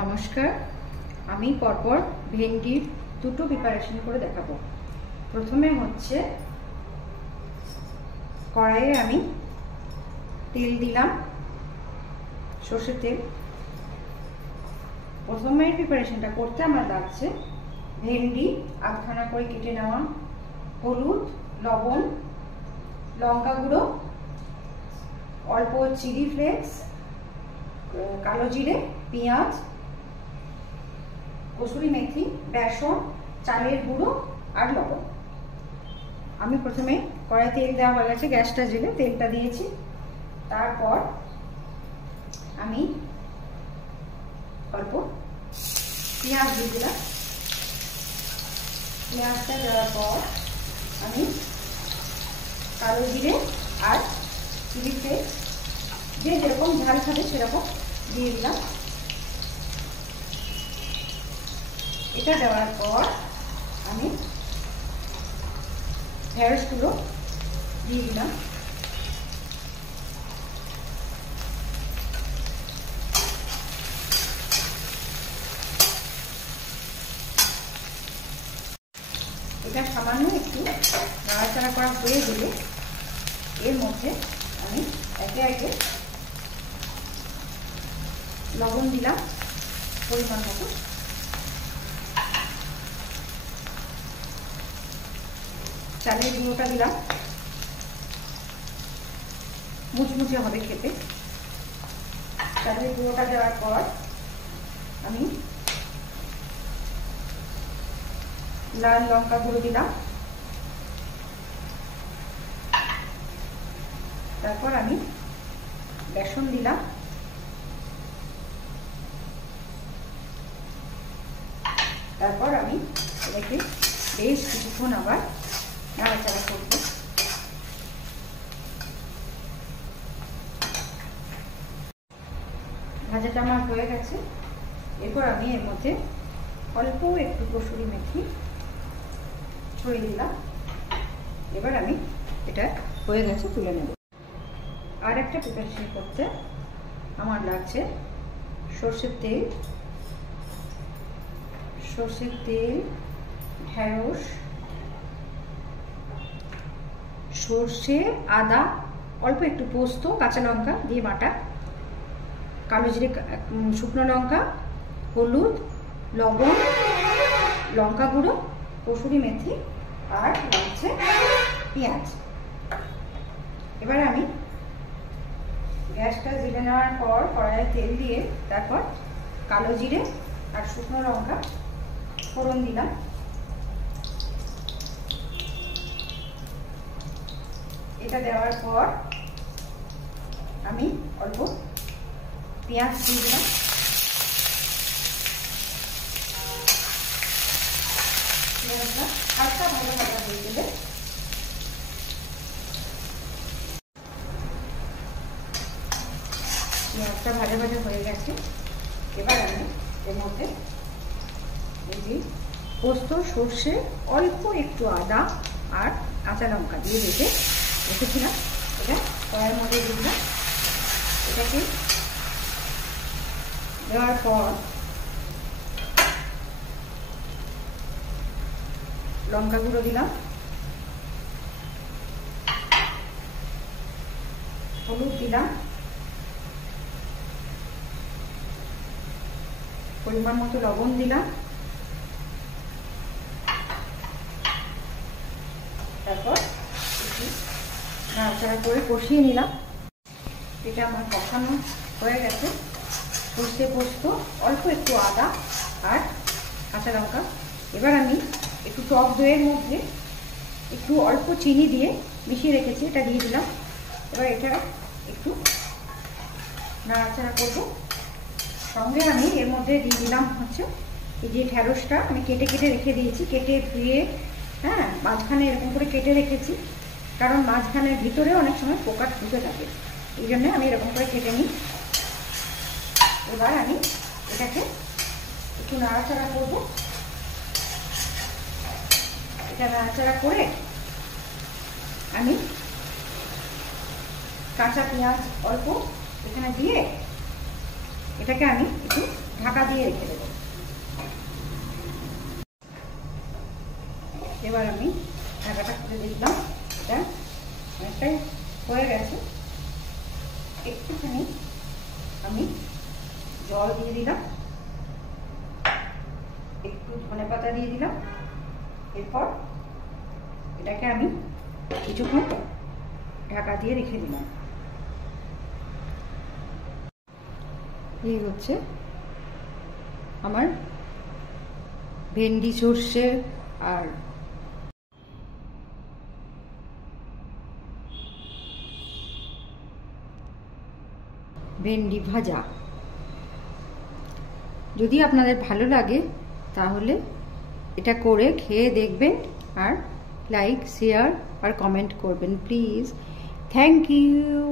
নমস্কার, আমি পরপর ভেন্ডির দুটো প্রিপারেশন করে দেখাবো। প্রথমে হচ্ছে কড়াইয়ে আমি তেল দিলাম, সর্ষের তেল। প্রথমে প্রিপারেশনটা করতে আমার লাগছে ভেন্ডি আধখানা করে কেটে নেওয়া, হলুদ, লবণ, লঙ্কা গুঁড়ো, অল্প চিলি ফ্লেক্স, কালো জিরে, পেঁয়াজ, কসুরি মেথি, বেসন, চালের গুঁড়ো আর লবণ। আমি প্রথমে কড়াই তেল দেওয়া হয়ে গেছে, গ্যাসটা জেলে তেলটা দিয়েছি। তারপর আমি অল্প পেঁয়াজ দিয়ে দিলাম। পেঁয়াজটা দেওয়ার পর আমি কালো জিরে আর চিলি ফ্লেক্স যে যেরকম ঝাল খাবে সেরকম দিয়ে দিলাম। এটা দেওয়ার পর আমি ঢেঁড়সগুলো দিয়ে দিলাম। এটা সামান্য একটু নাড়াচাড়া করা হয়ে গেলে এর মধ্যে আমি একে একে লবণ দিলাম পরিমাণ মতো, চালের গুঁড়োটা দিলাম, মুচমুচে হবে খেতে। চালের গুঁড়োটা দেওয়ার পর আমি লাল লঙ্কা গুঁড়ো দিলাম। তারপর আমি বেসন দিলাম। তারপর আমি এটাকে বেশ কিছুক্ষণ আবার নাড়াচাড়া করব। ভাজাটা আমার হয়ে গেছে। এরপর আমি এর মধ্যে অল্প একটু কসুরি মেথি ছড়িয়ে দিলাম। এবার আমি এটা হয়ে গেছে, তুলে নেব। আর একটা প্রিপারেশন করতে আমার লাগছে সর্ষের তেল, ঢেঁড়স, সর্ষে, আদা, অল্প একটু পোস্ত, কাঁচা লঙ্কা দিয়ে বাটা, কালো জিরে, শুকনো লঙ্কা, হলুদ, লবণ, লঙ্কা গুঁড়ো, কসুরি মেথি আর লাগছে পেঁয়াজ। এবার আমি গ্যাসটা জেলে নেওয়ার পর কড়াইয়ে তেল দিয়ে তারপর কালো জিরে আর শুকনো লঙ্কা ফোড়ন দিলাম। এটা দেওয়ার পর আমি অল্প পেঁয়াজ দিয়ে দিলাম। পেঁয়াজটা হালকা ভালো ভাজা হয়ে গেলে পেঁয়াজটা ভাজা ভাজা হয়ে গেছে। এবার আমি এর মধ্যে এই যে পোস্ত, সর্ষে, অল্প একটু আদা আর কাঁচা লঙ্কা দিয়ে বেটে রেখেছিলাম, এটা কড়াইয়ের মধ্যে দিয়ে দিলাম। এটাকে দেওয়ার পর লঙ্কা গুঁড়ো দিলাম, হলুদ দিলাম, পরিমাণ মতো লবণ দিলাম। তারপর একটু নাড়াচাড়া করে কষিয়ে নিলাম। এটা আমার কষানো হয়ে গেছে। সর্ষে, পোস্ত, অল্প একটু আদা আর কাঁচা লঙ্কা। এবার আমি একটু টক দইয়ের মধ্যে একটু অল্প চিনি দিয়ে মিশিয়ে রেখেছি, এটা দিয়ে দিলাম। এবার এটা একটু নাড়াচাড়া করবো। সঙ্গে আমি এর মধ্যে দিয়ে দিলাম হচ্ছে এই যে ঢেঁড়সটা আমি কেটে কেটে রেখে দিয়েছি, কেটে ধুয়ে, হ্যাঁ, মাঝখানে এরকম করে কেটে রেখেছি, কারণ মাঝখানের ভিতরে অনেক সময় পোকা ঢুকে থাকে, এই জন্য আমি এরকম করে কেটে নিই। এবার আমি এটাকে একটু নাড়াচাড়া করব। এটা নাড়াচাড়া করে আমি কাঁচা পেঁয়াজ অল্প এখানে দিয়ে এটাকে আমি একটু ঢাকা দিয়ে রেখে দেবো। এবার আমি ঢাকাটা খুলে দেখলাম, এটা অনেকটাই হয়ে গেছে। একটুখানি আমি জল দিয়ে দিলাম, একটু ধনেপাতা দিয়ে দিলাম। এরপর এটাকে আমি কিছুক্ষণ ঢাকা দিয়ে রেখে দিলাম। এই হচ্ছে আমার ভেন্ডি সর্ষে আর ভেন্ডি ভাজা। যদি আপনাদের ভালো লাগে তাহলে এটা করে খেয়ে দেখবেন, আর লাইক, শেয়ার আর কমেন্ট করবেন প্লিজ। Thank you.